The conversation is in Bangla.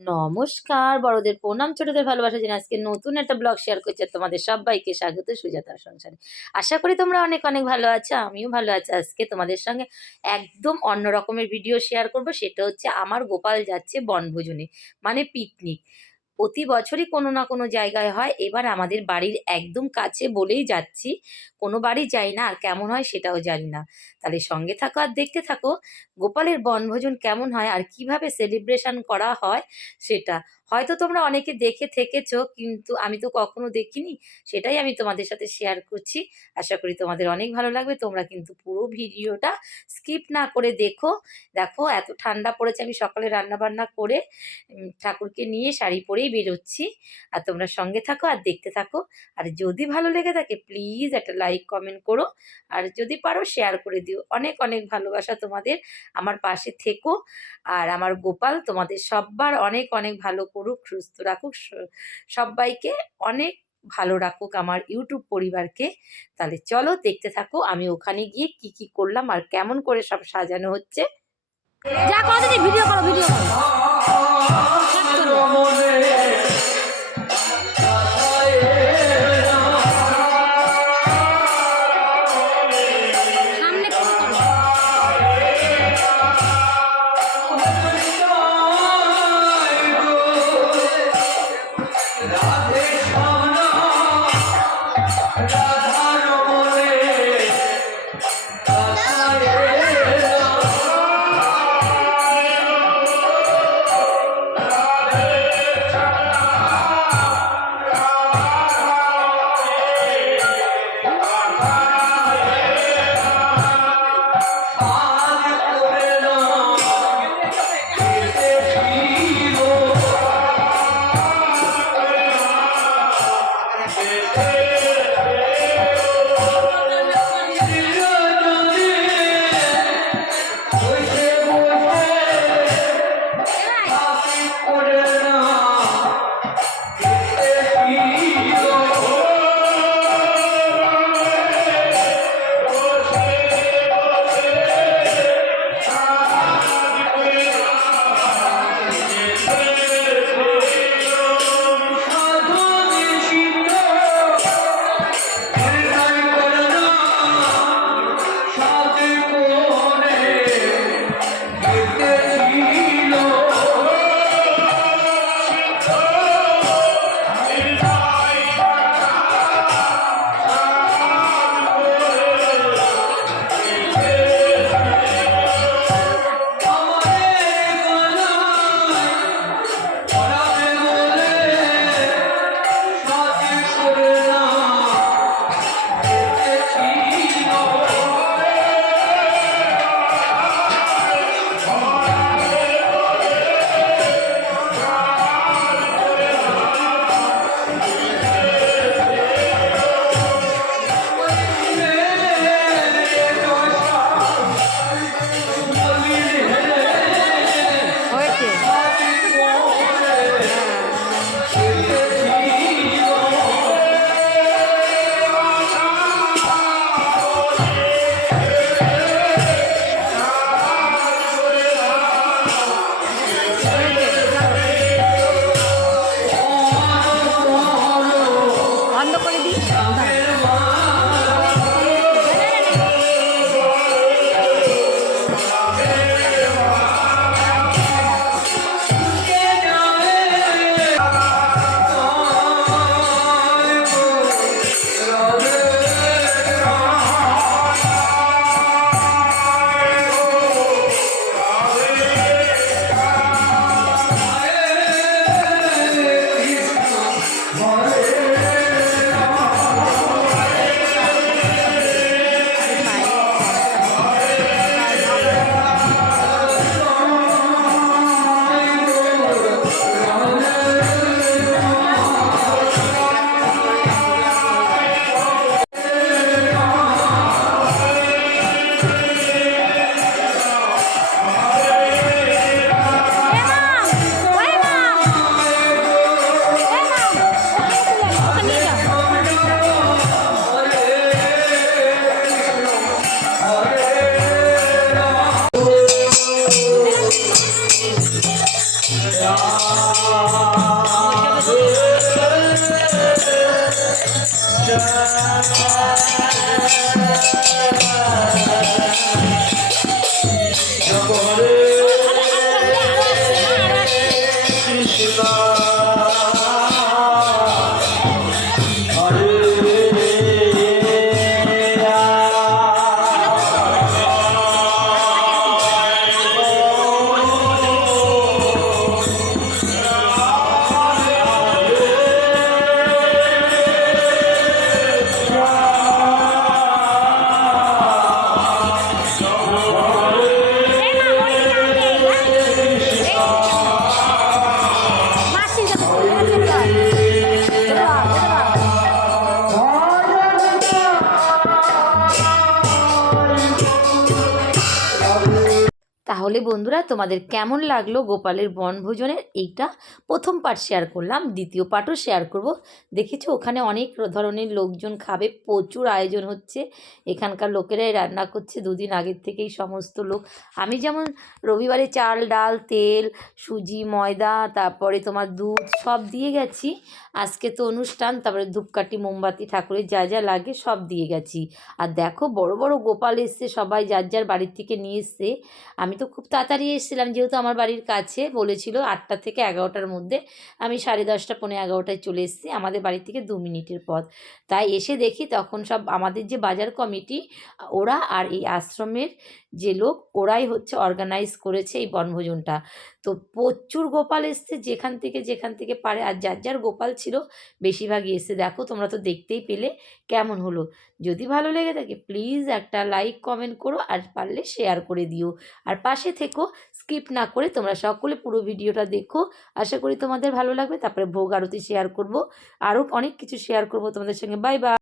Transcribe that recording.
নমস্কার, বড়দের প্রণাম, ছোটদের ভালোবাসা জানিয়ে আজকে নতুন একটা ব্লগ শেয়ার করছি। আর তোমাদের সবাইকে স্বাগত সুজাতার সংসারে। আশা করি তোমরা অনেক অনেক ভালো আছো, আমিও ভালো আছি। আজকে তোমাদের সঙ্গে একদম অন্য রকমের ভিডিও শেয়ার করব। সেটা হচ্ছে আমার গোপাল যাচ্ছে বনভোজনে, মানে পিকনিক। প্রতি বছরই কোনো না কোনো জায়গায় হয়, এবার আমাদের বাড়ির একদম কাছে বলেই যাচ্ছি। কোনো বাড়ি যাই না, আর কেমন হয় সেটাও জানি না। তাহলে সঙ্গে থাকো আর দেখতে থাকো গোপালের বনভোজন কেমন হয় আর কিভাবে সেলিব্রেশন করা হয় সেটা। হয়তো তোমরা অনেকে দেখে থেকেছো, কিন্তু আমি তো কখনো দেখিনি। সেটাই আমি তোমাদের সাথে শেয়ার করছি। আশা করি তোমাদের অনেক ভালো লাগবে। তোমরা কিন্তু পুরো ভিডিওটা স্কিপ না করে দেখো। দেখো এত ঠান্ডা পড়েছে, আমি সকালে রান্না বান্না করে ঠাকুরকে নিয়ে শাড়ি পরেই বেরোচ্ছি। আর তোমরা সঙ্গে থাকো আর দেখতে থাকো। আর যদি ভালো লেগে থাকে প্লিজ একটা লাইক কমেন্ট করো, আর যদি পারো শেয়ার করে দিও। অনেক অনেক ভালোবাসা তোমাদের। আমার পাশে থেকো। আর আমার গোপাল তোমাদের সব্বার অনেক অনেক ভালো করুক, সুস্থ রাখুক, সবাইকে অনেক ভালো রাখুক, আমার ইউটিউব পরিবারকে। তাহলে চলো দেখতে থাকো আমি ওখানে গিয়ে কি কি করলাম আর কেমন করে সব সাজানো হচ্ছে। যা করো দিদি, ভিডিও করো, ভিডিও করো। তাহলে বন্ধুরা তোমাদের কেমন লাগলো গোপালের বনভোজনের এইটা প্রথম পার্ট শেয়ার করলাম, দ্বিতীয় পার্টও শেয়ার করব। দেখেছো ওখানে অনেক ধরনের লোকজন খাবে, প্রচুর আয়োজন হচ্ছে, এখানকার লোকেরাই রান্না করছে দুদিন আগের থেকেই সমস্ত লোক। আমি যেমন রবিবারে চাল ডাল তেল সুজি ময়দা তারপরে তোমার দুধ সব দিয়ে গেছি, আজকে তো অনুষ্ঠান, তারপরে ধূপকাঠি মোমবাতি ঠাকুরের যা যা লাগে সব দিয়ে গেছি। আর দেখো বড় বড় গোপাল এসছে, সবাই যার যার বাড়ির থেকে নিয়ে এসছে। আমি তো খুব তাড়াতাড়ি এসেছিলাম, যেহেতু আমার বাড়ির কাছে, বলেছিল 8টা থেকে 11টার মধ্যে, আমি 10:30 পৌনে 11টায় চলে এসেছি, আমাদের বাড়ি থেকে 2 মিনিটের পথ। তাই এসে দেখি তখন সব আমাদের যে বাজার কমিটি ওরা আর এই আশ্রমের যে লোক ওরাই হচ্ছে অর্গানাইজ করেছে এই বনভোজনটা। তো প্রচুর গোপাল এসছে, যেখান থেকে পারে, আর যার যার গোপাল ছিল বেশিরভাগই এসছে। দেখো তোমরা তো দেখতেই পেলে কেমন হলো। যদি ভালো লেগে থাকে প্লিজ একটা লাইক কমেন্ট করো, আর পারলে শেয়ার করে দিও, আর পাশে থেকো, স্কিপ না করে তোমরা সকলে পুরো ভিডিওটা দেখো, আশা করি তোমাদের ভালো লাগবে। তারপরে ভোগ আরতি শেয়ার করব, আরও অনেক কিছু শেয়ার করব তোমাদের সঙ্গে। Bye bye.